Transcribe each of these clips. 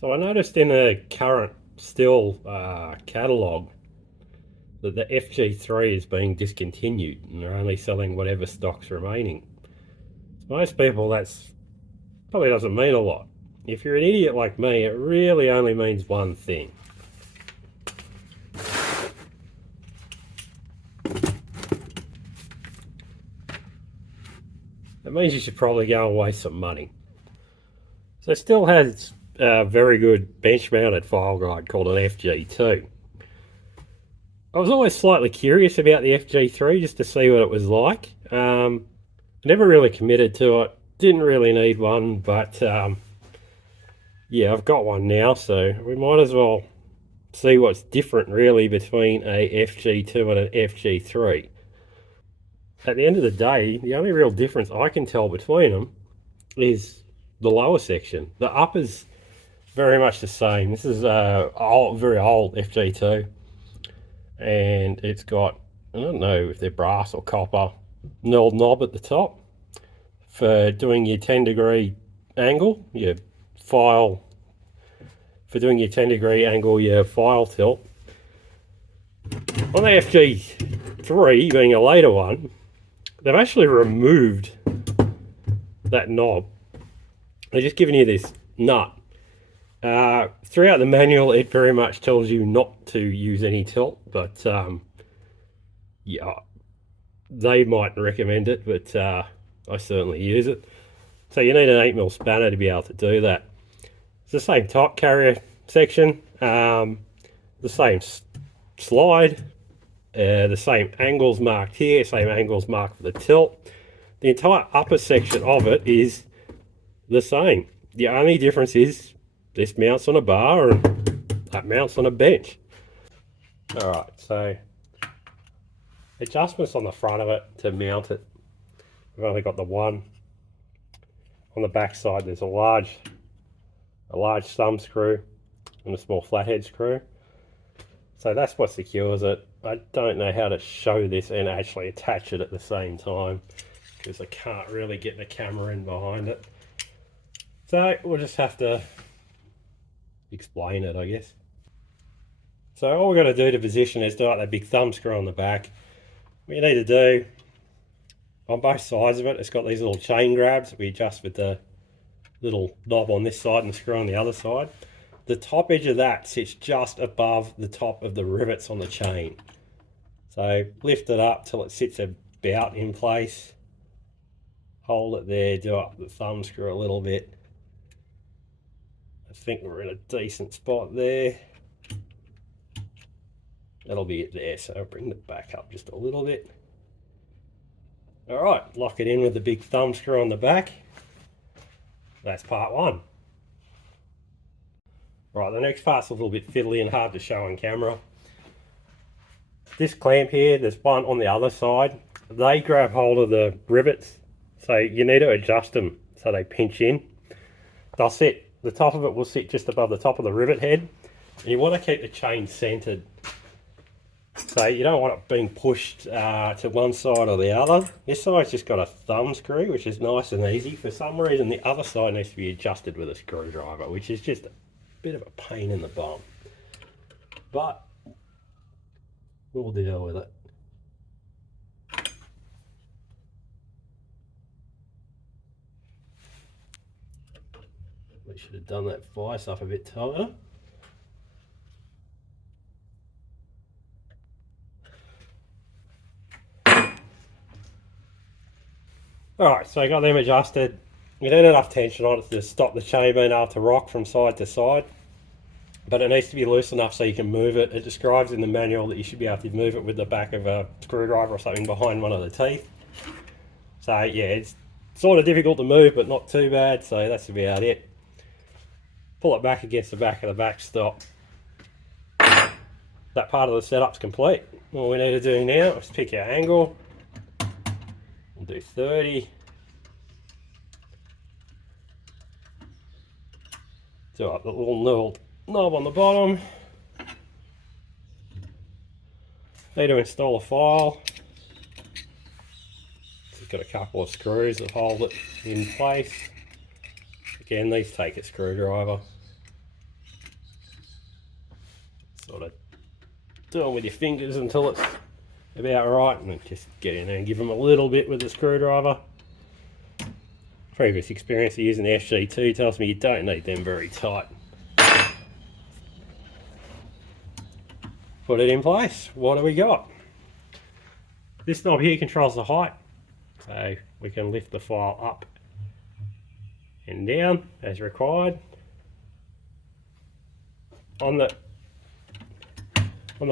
So I noticed in a current Stihl catalogue that the FG3 is being discontinued and they're only selling whatever stock's remaining. To most people, that's probably doesn't mean a lot. If you're an idiot like me, it really only means one thing. It means you should probably go and waste some money. So Stihl has a very good bench-mounted file guide called an FG2. I was always slightly curious about the FG3 just to see what it was like. Never really committed to it. Didn't really need one, but yeah, I've got one now, so we might as well see what's different really between a FG2 and an FG3. At the end of the day, the only real difference I can tell between them is the lower section. The upper's very much the same. This is a very old FG2, and it's got, I don't know if they're brass or copper, knurled knob at the top for doing your 10-degree angle, your file, for doing your 10-degree angle, your file tilt. On the FG3, being a later one, they've actually removed that knob. They're just giving you this nut. Throughout the manual, it very much tells you not to use any tilt, but yeah, they might recommend it, but I certainly use it. So you need an 8mm spanner to be able to do that. It's the same top carrier section, the same slide, the same angles marked here, same angles marked for the tilt. The entire upper section of it is the same. The only difference is this mounts on a bar and that mounts on a bench. Alright, so adjustments on the front of it to mount it. We've only got the one. On the back side there's a large thumb screw and a small flathead screw. So that's what secures it. I don't know how to show this and actually attach it at the same time because I can't really get the camera in behind it. So we'll just have to explain it, I guess. So all we've got to do to position is do like that big thumb screw on the back. What you need to do on both sides of it, it's got these little chain grabs that we adjust with the little knob on this side and the screw on the other side. The top edge of that sits just above the top of the rivets on the chain. So lift it up till it sits about in place. Hold it there, do up the thumb screw a little bit. I think we're in a decent spot there. That'll be it there, so I'll bring the back up just a little bit. Alright, lock it in with the big thumb screw on the back. That's part one. Right, the next part's a little bit fiddly and hard to show on camera. This clamp here, there's one on the other side. They grab hold of the rivets, so you need to adjust them so they pinch in. They'll sit, the top of it will sit just above the top of the rivet head. And you want to keep the chain centered. So you don't want it being pushed to one side or the other. This side's just got a thumb screw, which is nice and easy. For some reason, the other side needs to be adjusted with a screwdriver, which is just a bit of a pain in the bum. But we'll deal with it. We should have done that vice up a bit tighter. Alright, so I got them adjusted. You need enough tension on it to stop the chain being able to rock from side to side. But it needs to be loose enough so you can move it. It describes in the manual that you should be able to move it with the back of a screwdriver or something behind one of the teeth. So yeah, it's sort of difficult to move, but not too bad, so that's about it. Pull it back against the back of the backstop. That part of the setup's complete. All we need to do now is pick our angle. We'll do 30. Do up the little knurled knob on the bottom. Need to install a file. It's got a couple of screws that hold it in place. Again, these take a screwdriver. sort of do them with your fingers until it's about right, and then just get in there and give them a little bit with the screwdriver. Previous experience of using the FG2 tells me you don't need them very tight. Put it in place. What do we got? This knob here controls the height, so we can lift the file up and down as required. On the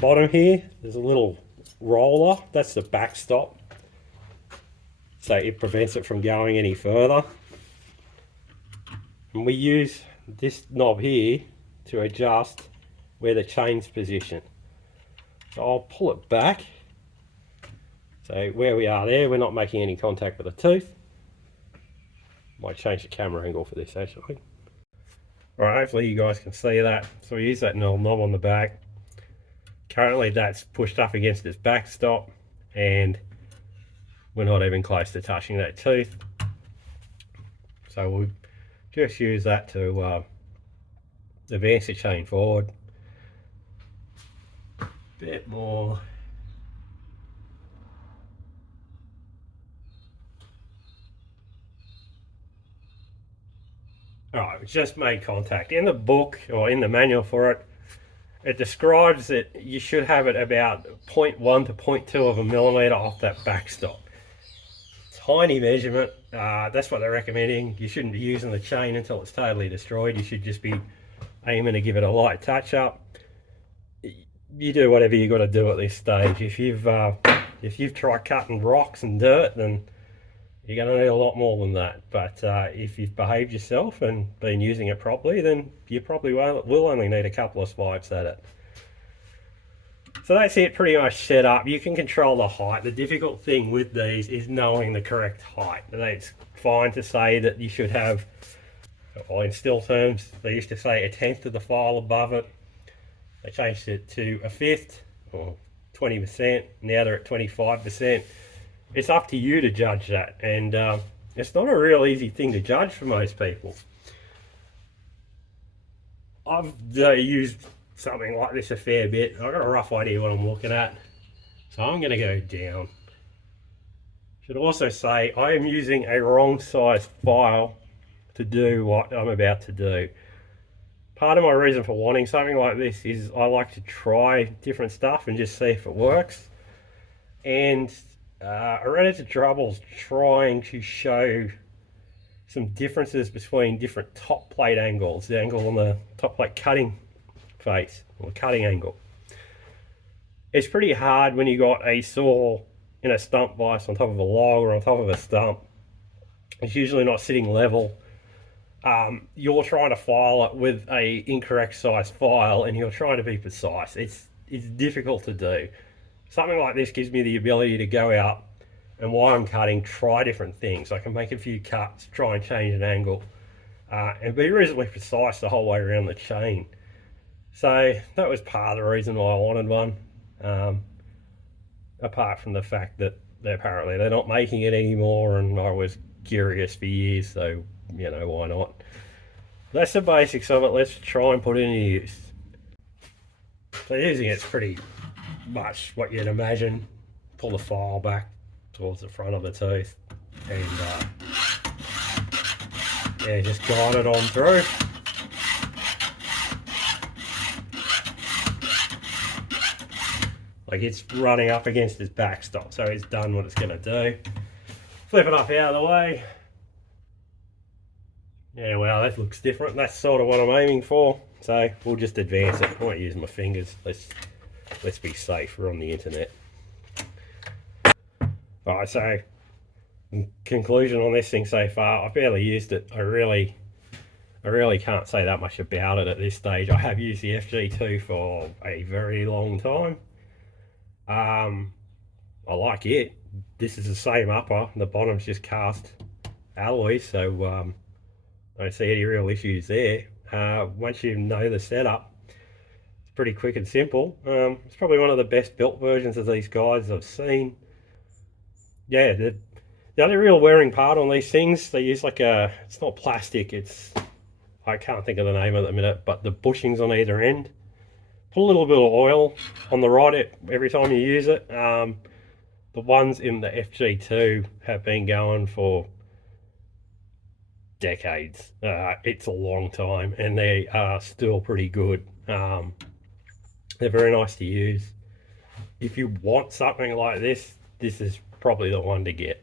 bottom here, there's a little roller. That's the backstop, so it prevents it from going any further. And we use this knob here to adjust where the chain's positioned. So I'll pull it back. So where we are there, we're not making any contact with the tooth. Might change the camera angle for this actually. Alright, hopefully you guys can see that. So we use that knob on the back. Currently that's pushed up against its backstop, and we're not even close to touching that tooth. So we'll just use that to advance the chain forward. Bit more. Alright, we just made contact. In the book, or in the manual for it, it describes that you should have it about 0.1 to 0.2 of a millimeter off that backstop. Tiny measurement, that's what they're recommending. You shouldn't be using the chain until it's totally destroyed. You should just be aiming to give it a light touch up. You do whatever you got to do at this stage. If you've tried cutting rocks and dirt, then you're going to need a lot more than that. But if you've behaved yourself and been using it properly, then you probably will only need a couple of swipes at it. So that's it, pretty much set up. You can control the height. The difficult thing with these is knowing the correct height. It's fine to say that you should have, well, in Stihl terms, they used to say 1/10 of the file above it. They changed it to 1/5 or 20%. Now they're at 25%. It's up to you to judge that, and it's not a real easy thing to judge for most people. I've used something like this a fair bit. I've got a rough idea what I'm looking at, so I'm going to go down. Should also say I am using a wrong size file to do what I'm about to do. Part of my reason for wanting something like this is I like to try different stuff and just see if it works. And I ran into troubles trying to show some differences between different top plate angles, the angle on the top plate cutting face, or cutting angle. It's pretty hard when you got a saw in a stump vise on top of a log or on top of a stump. It's usually not sitting level. You're trying to file it with a incorrect size file, and you're trying to be precise. It's difficult to do. Something like this gives me the ability to go out and while I'm cutting, try different things. I can make a few cuts, try and change an angle, and be reasonably precise the whole way around the chain. So that was part of the reason why I wanted one, apart from the fact that they're not making it anymore, and I was curious for years, so you know, why not. That's the basics of it. Let's try and put it into use. So using it's pretty much what you'd imagine. Pull the file back towards the front of the tooth, and yeah, just guide it on through. Like it's running up against its backstop, so it's done what it's going to do. Flip it up out of the way. Yeah, well, that looks different. That's sort of what I'm aiming for. So we'll just advance it. I won't use my fingers. Let's be safe. We're on the internet. Alright, so in conclusion on this thing so far, I've barely used it. I really can't say that much about it at this stage. I have used the FG2 for a very long time. I like it. This is the same upper. The bottom's just cast alloy, so I don't see any real issues there. Once you know the setup, it's pretty quick and simple. It's probably one of the best built versions of these guides I've seen. Yeah, the only real wearing part on these things, they use like a, it's not plastic, it's, I can't think of the name at the minute, but the bushings on either end, Put a little bit of oil on the rod every time you use it. The ones in the FG2 have been going for decades. It's a long time, and they are still pretty good. They're very nice to use. If you want something like this is probably the one to get.